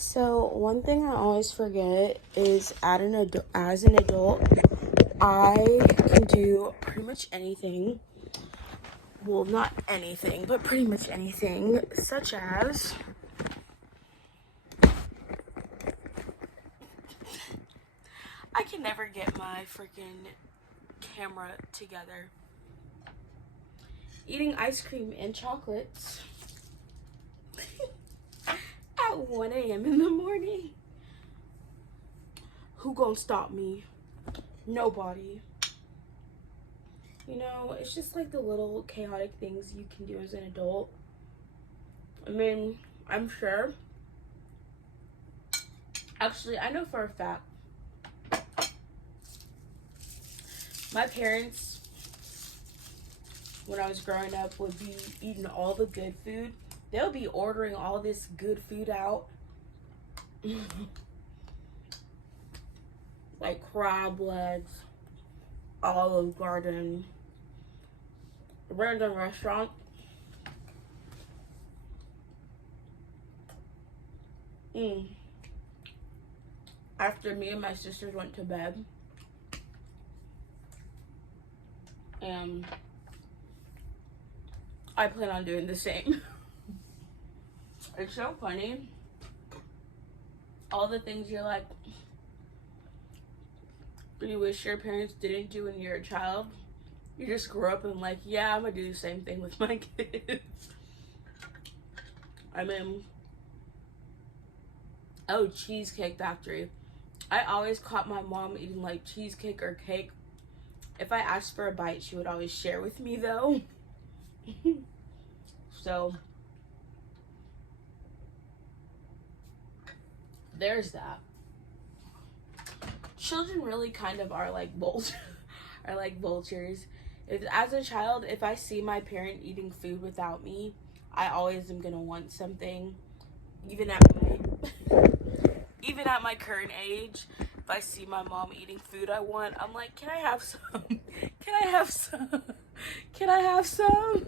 So one thing I always forget is as an adult, I can do pretty much anything. Well, not anything, but pretty much anything, such as I can never get my freaking camera together. Eating ice cream and chocolates at 1 a.m. in the morning. Who gonna stop me? Nobody. You know, it's just like the little chaotic things you can do as an adult. I mean, I'm sure. Actually, I know for a fact. My parents, when I was growing up, would be eating all the good food. They'll be ordering all this good food out. Like crab legs, Olive Garden, random restaurant. After me and my sisters went to bed, and I plan on doing the same. It's so funny. All the things you're like, you wish your parents didn't do when you're a child. You just grew up and like, yeah, I'm gonna do the same thing with my kids. I mean, oh, Cheesecake Factory. I always caught my mom eating like cheesecake or cake. If I asked for a bite, she would always share with me though. So there's that. Children really kind of are like vultures. As a child, if I see my parent eating food without me, I always am gonna want something. Even at my current age, if I see my mom eating food I want, I'm like, can I have some? Can I have some? Can I have some?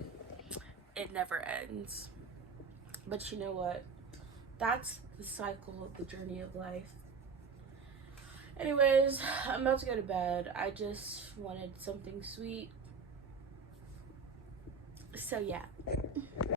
It never ends. But you know what? That's the cycle of the journey of life. Anyways, I'm about to go to bed. I just wanted something sweet. So yeah.